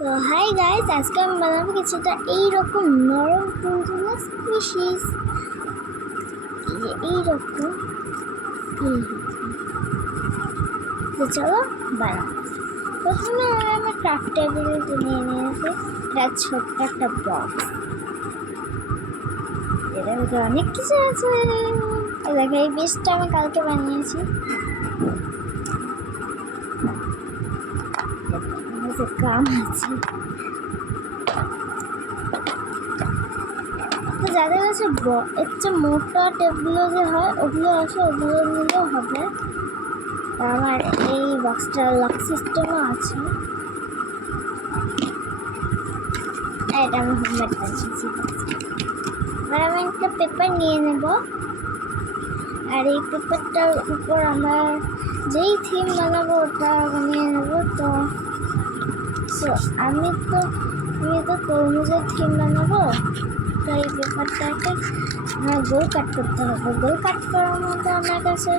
তো hi guys, আজকে আমি বানাবো কিছুটা এইরকম নরম তুলতুলে স্কুইশিস। এইরকম তো চলো বানাবো। প্রথমে আমার ক্রাফট টেবিল নিয়ে নিয়েছি। এটা ছোট্ট একটা বক্স, এটার ভিতরে অনেক কিছু আছে। দেখো, এই বেসটা আমি কালকে বানিয়েছি। কাম আছে, তো যাদের কাছে একটু মোটা টেপগুলো যে হয় ওগুলো আছে, ওগুলো নিলেও হবে। আমার এই বক্সটা লক সিস্টেমও আছে। এটা আমি হোমমেড বানিয়েছি। এবার আমি একটা পেপার নিয়ে নেব, আর এই পেপারটার উপর আমরা যেই থিম বানাবো ওটা বানিয়ে নেব। তো আমি তো তরমুজের থিম বানাবো। তো এই পেপারটাকে আমার গোল কাট করতে হবে। গোল কাট করার মতো আমার কাছে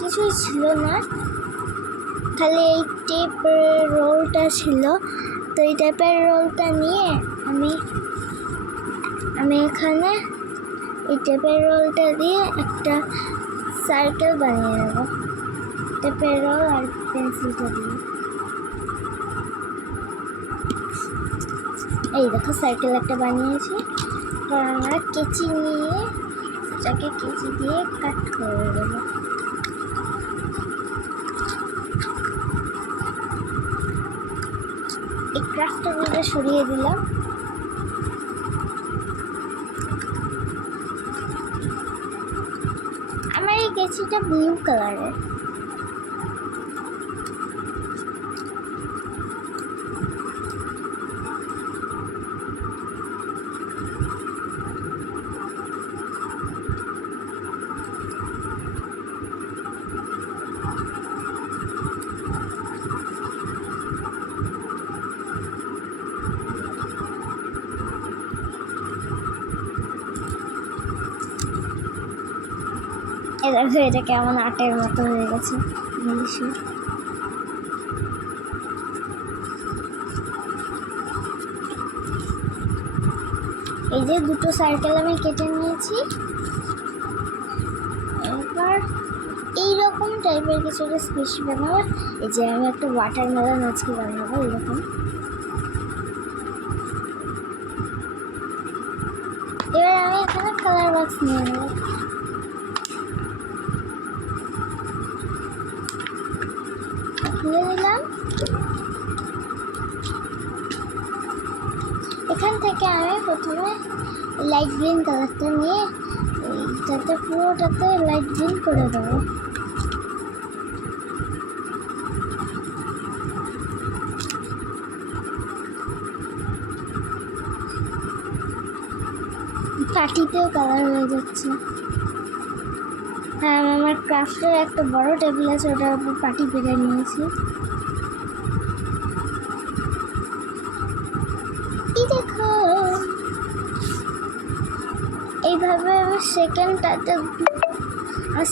কিছুই ছিল না, খালি এই টেপের রোলটা ছিল। তো এই টেপের রোলটা নিয়ে আমি এখানে এই টেপের রোলটা দিয়ে একটা সার্কেল বানিয়ে নেব। টেপের রোল আর পেন্সিলটা দিয়ে এই দেখো সার্কেল একটা বানিয়েছি। এবার আমরা কেচি নিয়ে এটাকে কেচি দিয়ে কাট করে দেবো। এই ক্রাফটটা সরিয়ে দিলাম। আমার এই কেচিটা ব্লু কালারের। দেখো এটা কেমন আটের মতো হয়ে গেছে। এই যে দুটো সার্কেল আমি কেটে নিয়েছি। এবার এইরকম টাইপের কিছু একটা স্পেস বানাবো। এই যে আমি একটা ওয়াটারমেলন আজকে বানাবো এরকম। এবার আমি এখানে কালার বক্স নিয়ে নেব। খুলে দিলাম। এখান থেকে আমি প্রথমে লাইট গ্রিন কালারটা নিয়ে এইটাতে পুরোটাতে লাইট গ্রিন করে দেবো। পাটিতেও কালার হয়ে যাচ্ছে। হ্যাঁ, আমার ক্রাফটের একটা বড় টেবিল আছে, ওটার উপর পাটি পেরে নিয়েছি। দেখো এইভাবে আমি সেকেন্ডটাতে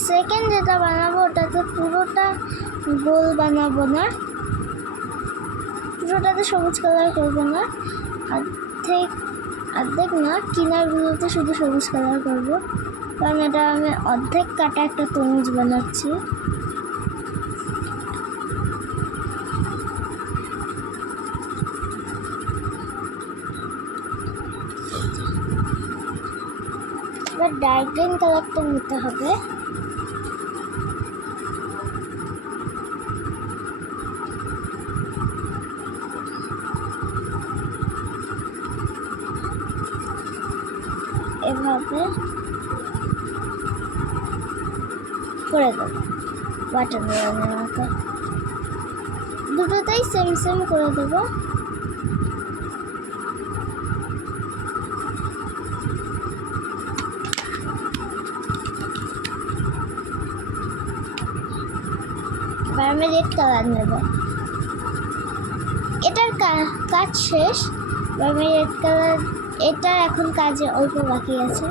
সেকেন্ড যেটা বানাবো ওটাতে পুরোটা গোল বানাবো না, পুরোটাতে সবুজ কালার করবো না, অর্ধেক না, কিনারগুলোতে শুধু সবুজ কালার করবো। কারণ এটা আমি অর্ধেক কাটা একটা তরমুজ বানাচ্ছি। এবার ডার্ক গ্রিন কালারটা নিতে হবে। এভাবে করে দেবো ওয়াটারমেলনের মতো। দুটোতেই সেম সেম করে দেবো। এবার আমি রেড কালার নেব। এটার কাজ শেষ। এবার আমি রেড কালার, এটার এখন কাজে অল্প বাকি আছে।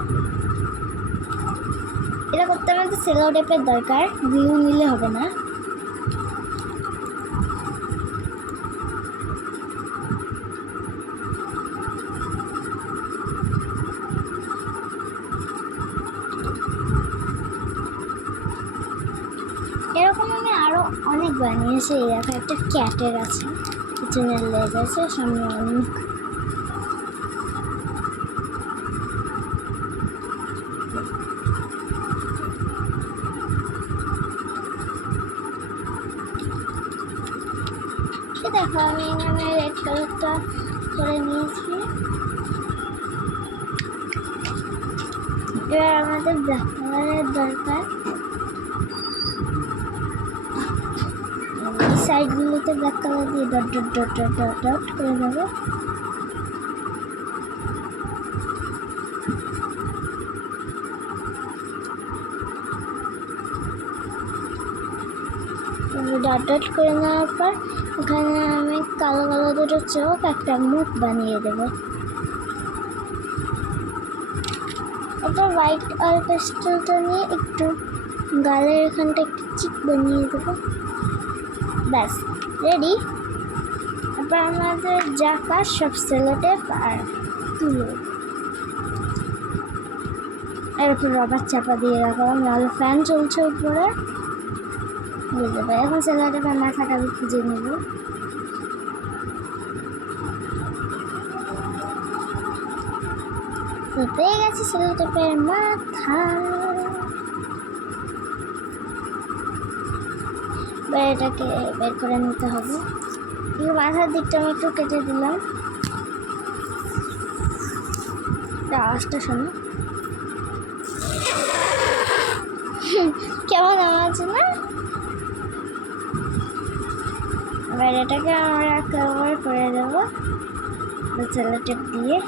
এটা করতে আমাদের সেলো টেপের দরকার, গ্লু নিলে হবে না। বানিয়েছে। এই দেখো একটা ক্যাটের আছে, পিছনের লেজ আছে, সামনে অনেক। দেখো আমি এখানে রেড কালারটা করে নিয়েছি। এবার আমাদের ব্ল্যাক কালারের দরকার। সাইডগুলোতে ব্ল্যাক কালার দিয়ে dot dot dot dot dot dot করে দেবো। ডট ডট করে নেওয়ার পর এখানে আমি কালো কালো দুটো চোখ, একটা মুখ বানিয়ে দেবো। এটা হোয়াইট আর পেস্টেলটা নিয়ে একটু গালের এখানটা একটু চিক বানিয়ে দেবো। ব্যাস রেডি। তারপর আমাদের যা কাজ সব সেলোটেপ আর তুলো, এরপর রবার চাপা দিয়ে রাখলাম, নাহলে ফ্যান চলছে উপরে বুঝতে পারি। এখন সেলোটেপের মাথাটা আমি খুঁজে নেব। তো পেয়ে গেছি সেলোটেপের মাথা। এটাকে বের করে নিতে হবে। মাথার দিকটা আমি একটু কেটে দিলাম। আওয়াজটা শোনো, কেমন আওয়াজ না? এবার এটাকে আমরা কভার করে দেবো সেলোটেপ দিয়ে।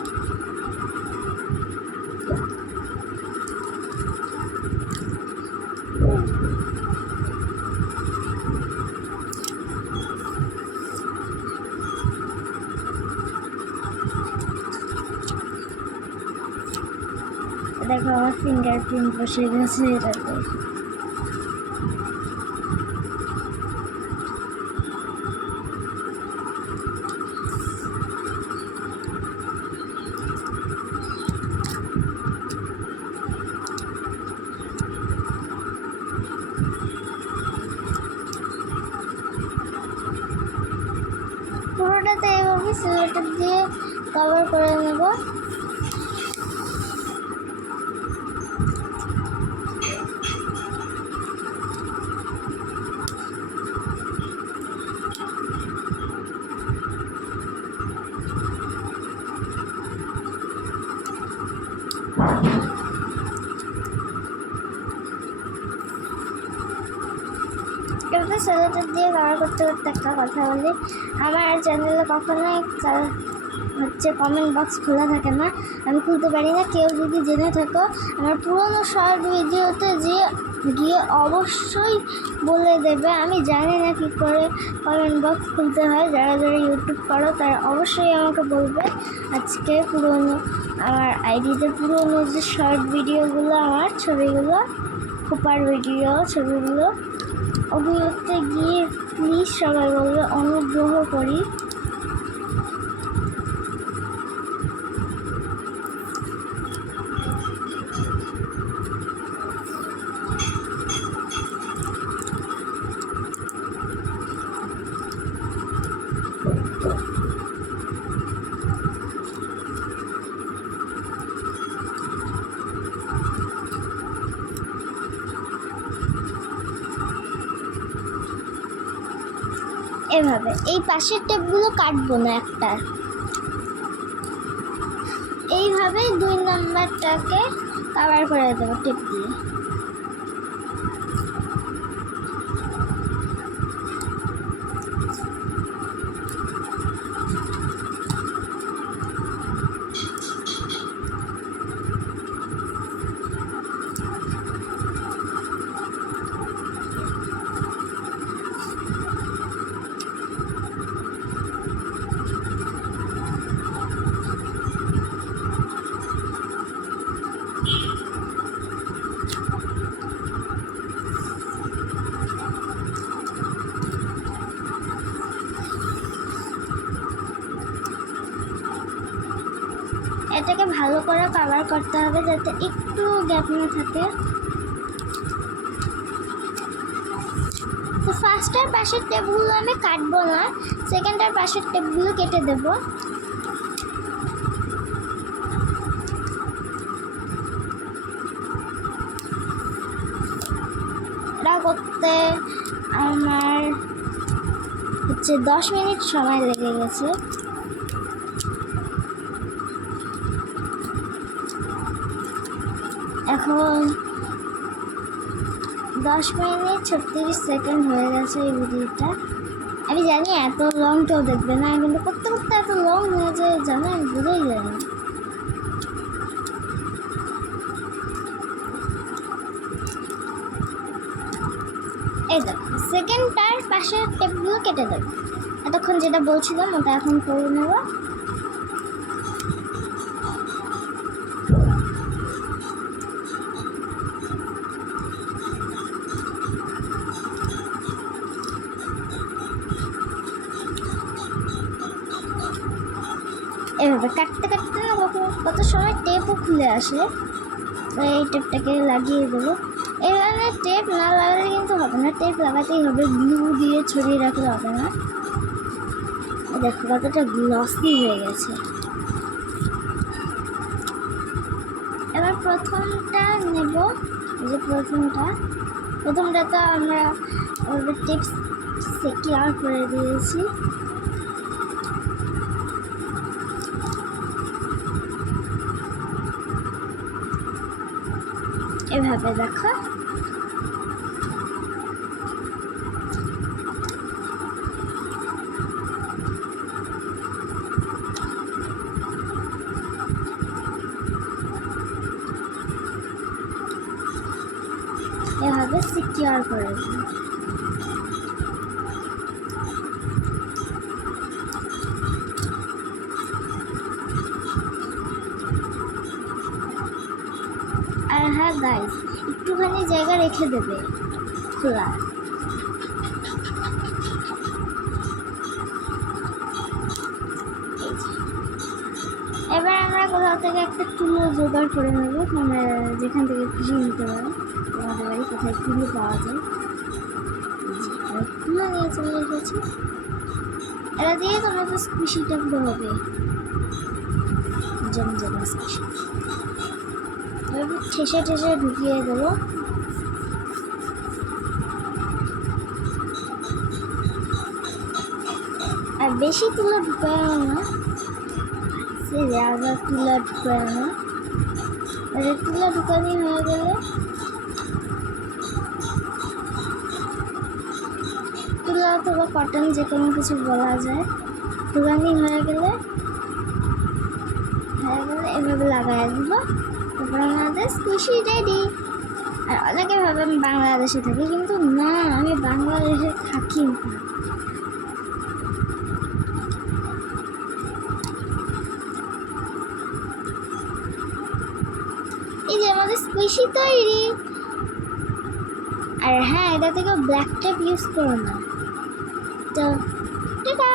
দেখো আমার ফিঙ্গারপ্রিন্ট বসে গেছে এটাতে। পুরোটাতে এইভাবে সেলোটেপ দিয়ে কভার করে নেব। এবার সেলোটেপ দিয়ে কভার করতে করতে একটা কথা বলি, আমার চ্যানেলে কখনোই কমেন্ট বক্স খোলা থাকে না, আমি খুলতে পারি না। কেউ যদি জেনে থাকো আমার পুরোনো শর্ট ভিডিওতে গিয়ে অবশ্যই বলে দেবে। আমি জানি না কী করে কমেন্ট বক্স খুলতে হয়। যারা যারা ইউটিউব করো তারা অবশ্যই আমাকে বলবে। আজকে পুরোনো আমার আইডিতে পুরোনো যে শর্ট ভিডিওগুলো, আমার ছবিগুলো, খোপার ভিডিও ছবিগুলো, ওগুলোতে গিয়ে প্লিজ সবাই বলবে, অনুগ্রহ করি। এভাবে এই পাশের টেপগুলো কাটবো না একটা, এইভাবে 2 নম্বরটাকে কভার করে দেবো টেপ দিয়ে। এটাকে ভালো করে কভার করতে হবে যাতে একটু গ্যাপ না থাকে। তো তো ফার্স্টের পাশের টেপগুলো আমি কাটবো না, সেকেন্ডের পাশের টেপগুলো কেটে দেবো। এটা করতে আমার হচ্ছে 10 মিনিট সময় লেগে গেছে। এখন 10 মিনিট 36 সেকেন্ড হয়ে গেছে এই ভিডিওটা। আমি জানি এত লং কেউ দেখবে না, কিন্তু করতে করতে এত লং হয়ে যায় জানো, আমি বুঝেই যাই না। এই দেখো সেকেন্ডটার পাশের টেপগুলো কেটে দেবো। এতক্ষণ যেটা বলছিলাম ওটা এখন করে নেব। এভাবে কাটতে কাটতে না কত সময় টেপও খুলে আসে। তো এই টেপটাকে লাগিয়ে দেবো। এখানে টেপ না লাগালে কিন্তু হবে না, টেপ লাগাতেই হবে, গ্লু দিয়ে ছড়িয়ে রাখলে হবে না। দেখো কতটা গ্লসি হয়ে গেছে। এবার প্রথমটা নেব, যে প্রথমটা তো আমরা টিপস সিকিউর করে দিয়েছি। এভাবে দেখো এভাবে সিকিউর করে দিই। আর হ্যাঁ গাইস, একটুখানি জায়গা রেখে দেবে খোলা। এবার আমরা কোথাও থেকে একটা তুলো জোগাড় করে নেব, আমরা যেখান থেকে খুশি নিতে পারি। আমাদের বাড়ি কোথায় তুলো পাওয়া যায়, তুলো নিয়ে চলে এসেছি। এটা দিয়ে তোমাদের স্কুশিটা পুরো হবে জমজমা স্কুশি। এবার ঠেসে ঠেসে ঢুকিয়ে দেবো। আর বেশি তুলো ঢুকায় না, সে জায়গা তুলো ঢুকায় না। তুলো ঢুকানি হয়ে গেলে তুলো অথবা কটন যে কোনো কিছু বলা যায়, ঢুকানি হয়ে গেলে এভাবে লাগাই দিব। তারপর আমাদের স্কুশি রেডি। আর অনেকে ভাবে আমি বাংলাদেশে থাকি, কিন্তু না, আমি বাংলাদেশে থাকি না। এই যে আমাদের স্কুশি তৈরি। আর হ্যাঁ, এটা থেকে ব্ল্যাক টেপ ইউজ করো না। তো টাটা।